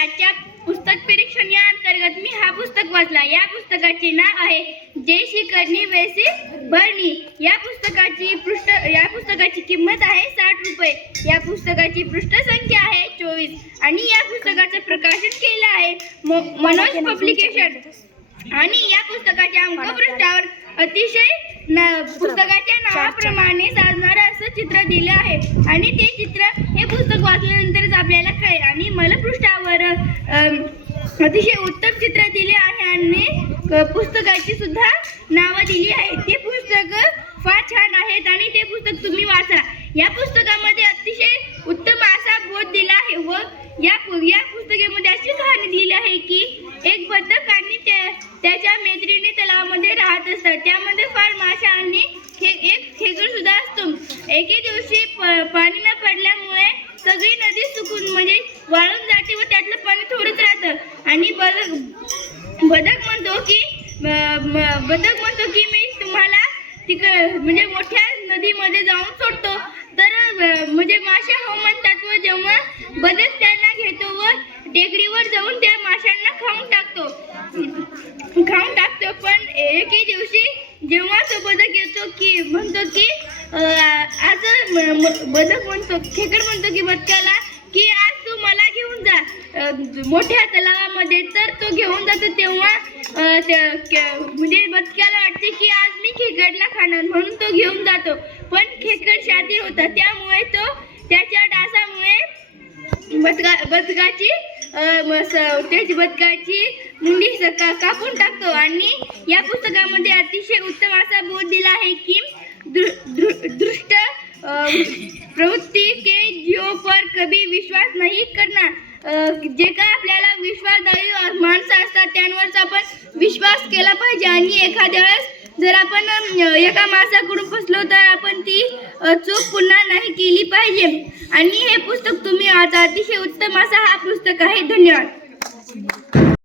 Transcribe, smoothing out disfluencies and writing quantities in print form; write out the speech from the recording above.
आजच्या पुस्तक परीक्षण या अंतर्गत मी हा पुस्तक वाचला। या पुस्तकाचे नाव आहे जैसी करनी वैसी भरनी। या पुस्तकाची किंमत आहे 60 रुपये। या पुस्तकाची पृष्ठ संख्या आहे 24 आणि या पुस्तकाचं प्रकाशन केलं आहे मनोज पब्लिकेशन। आणि या पुस्तकाच्या अंकपृष्ठावर अतिशय पुस्तकाच्या नावाप्रमाणे साधणारं असं चित्र दिलं आहे आणि ते चित्र हे पुस्तक वाचल्यानंतरच आपल्याला कळेल। आणि मलपृष्ठावर अतिशय उत्तम चित्र दिले आहे आणि पुस्तकाची सुद्धा नावं दिली आहेत। ते पुस्तक फार छान आहेत आणि ते पुस्तक तुम्ही वाचा। या पुस्तकामध्ये अतिशय उत्तम असा बोध दिला आहे व या पुस्तकामध्ये अशी कहाणी दिली आहे की एक बदक आणि त्याच्या मैत्रिणी तलावामध्ये राहत असतात। त्यामध्ये फार माशा आणि एक खेकडा सुद्धा असतो। एके दिवशी पाणी न पडल्यामुळे सगळी नदी सुकून म्हणजे वाळून जाते व त्यातलं पाणी थोडंच राहतं आणि बदक म्हणतो की मी तुम्हाला म्हणजे मोठ्या नदीमध्ये जाऊन सोडतो। तर म्हणजे माशा हो म्हणतात व जेव्हा बदक त्यांना घेतो व टेकडीवर जाऊन त्या माशांना खाऊन टाकतो। पण एके दिवशी जेव्हा तो बदक येतो की म्हणतो की आज खेकड म्हणतो की बदकाला की आज तू मला घेऊन जा मोठ्या तलावामध्ये। तर तो घेऊन जातो तेव्हा म्हणजे बदकाला वाटते की आज मी खेकडला खाणार म्हणून तो घेऊन जातो। पण खेकड शातीर होता त्यामुळे तो त्याच्या डासामुळे बदकाची मुंडी कापून टाकतो। आणि या पुस्तकामध्ये अतिशय उत्तम असा बोध दिला आहे की दुष्ट प्रवृत्ति के जीवों पर कभी विश्वास नहीं करना। जे काय आपल्याला विश्वासदायी माणसं असतात त्यांवरच आपण विश्वास केला पाहिजे आणि एखाद्या वेळेस जर आपण एका माणसाकडून फसलो तर आपण ती चूक पुन्हा नाही केली पाहिजे। आणि हे पुस्तक तुम्ही आता अतिशय उत्तम असा हा पुस्तक आहे। धन्यवाद।